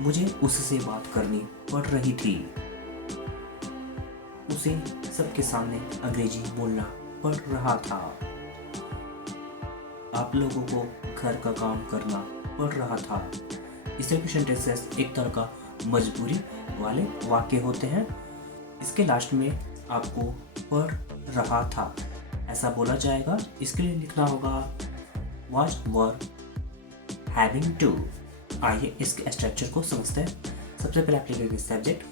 मुझे उससे बात करनी पड़ रही थी। उसे सबके सामने अंग्रेजी बोलना पड़ रहा था। आप लोगों को घर का काम करना पड़ रहा था। इसके सेंटेंसेस एक तरह का मजबूरी वाले वाक्य होते हैं। इसके लास्ट में आपको पड़ रहा था ऐसा बोला जाएगा। इसके लिए लिखना होगा was were having to। आइए इसके स्ट्रक्चर को समझते हैं। सबसे पहले आप लिखेंगे सब्जेक्ट,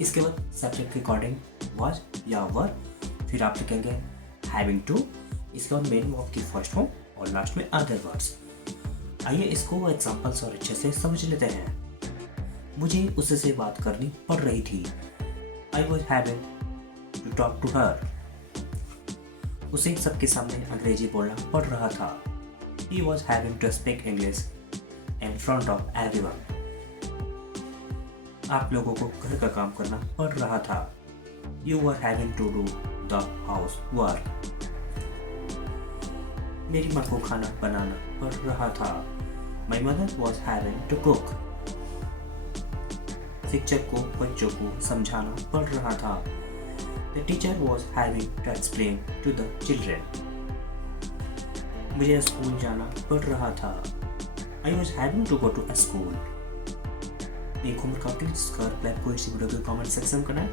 इसके बाद सब्जेक्ट के अकॉर्डिंग was या were, फिर आप लिखेंगे having to, इसके बाद मेन वर्ब की फर्स्ट फॉर्म और लास्ट में अदर वर्ड्स। आइए इसको एग्जांपल्स और अच्छे से समझ लेते हैं। मुझे उससे बात करनी पड़ रही थी। I was having to talk to her। उसे सबके सामने अंग्रेजी बोलना पड़ रहा था। He was having to speak English in front of everyone। आप लोगों को घर का काम करना पड़ रहा था। You were having to do the housework। मेरी माँ को खाना बनाना पड़ रहा था। My mother was having to cook। शिक्षक को बच्चों को समझाना पड़ रहा था। The teacher was having to explain to the children। मुझे स्कूल जाना पड़ रहा था। I was having to go to a school। एक होमवर्क कंप्लीट कर प्लान को इसी वीडियो के कमेंट सेक्शन में करना है।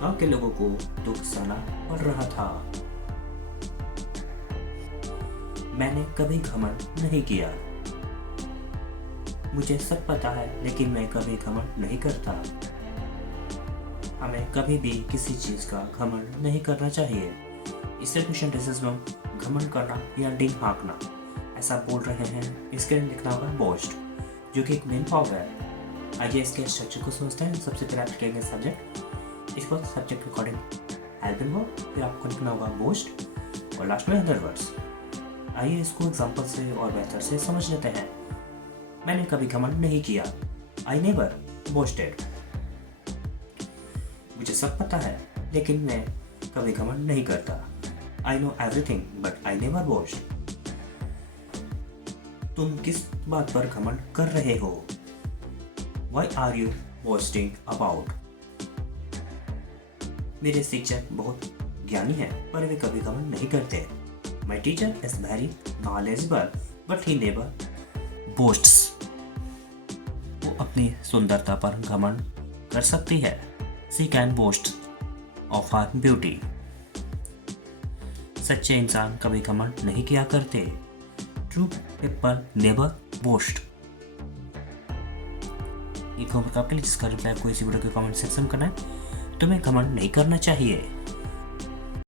गाँव के लोगों को दुख सहना पड़ रहा था। मैंने कभी घमंड नहीं किया। मुझे सब पता है लेकिन मैं कभी घमंड नहीं करता। हमें कभी भी किसी चीज़ का घमंड नहीं करना चाहिए। इससे क्वेश्चन टेंसेस में घमंड करना या डिंग हाँकना ऐसा बोल रहे हैं। इसके लिए लिखना होगा बोस्ट, जो कि एक मेन वर्ब है। आइए इसके स्ट्रक्चर को समझते हैं। सबसे पहले आप लिखेंगे सब्जेक्ट, इसके बाद सब्जेक्ट के अकॉर्डिंग हेल्पिंग वर्ब, फिर आपको लिखना होगा बोस्ट और लास्ट में अदर वर्ड्स। आइए इसको एग्जांपल से और बेहतर से समझ लेते हैं। मैंने कभी घमंड नहीं किया। I never boasted. मुझे सब पता है लेकिन मैं कभी घमंड नहीं करता। I know everything but I never boast. तुम किस बात पर घमंड कर रहे हो? Why are you boasting about? मेरे शिक्षक बहुत ज्ञानी हैं पर वे कभी घमंड नहीं करते। My teacher is very knowledgeable but he never बोस्ट्स। वो अपनी सुंदरता पर घमंड कर सकती है। She can boast of her beauty. सच्चे इंसान कभी घमंड नहीं किया करते। True people never boast. एक होमवर्क आपके लिए जिसका रिप्लाई आपको इसी वीडियो के कमेंट सेक्शन में करना है। तुम्हें घमंड नहीं करना चाहिए।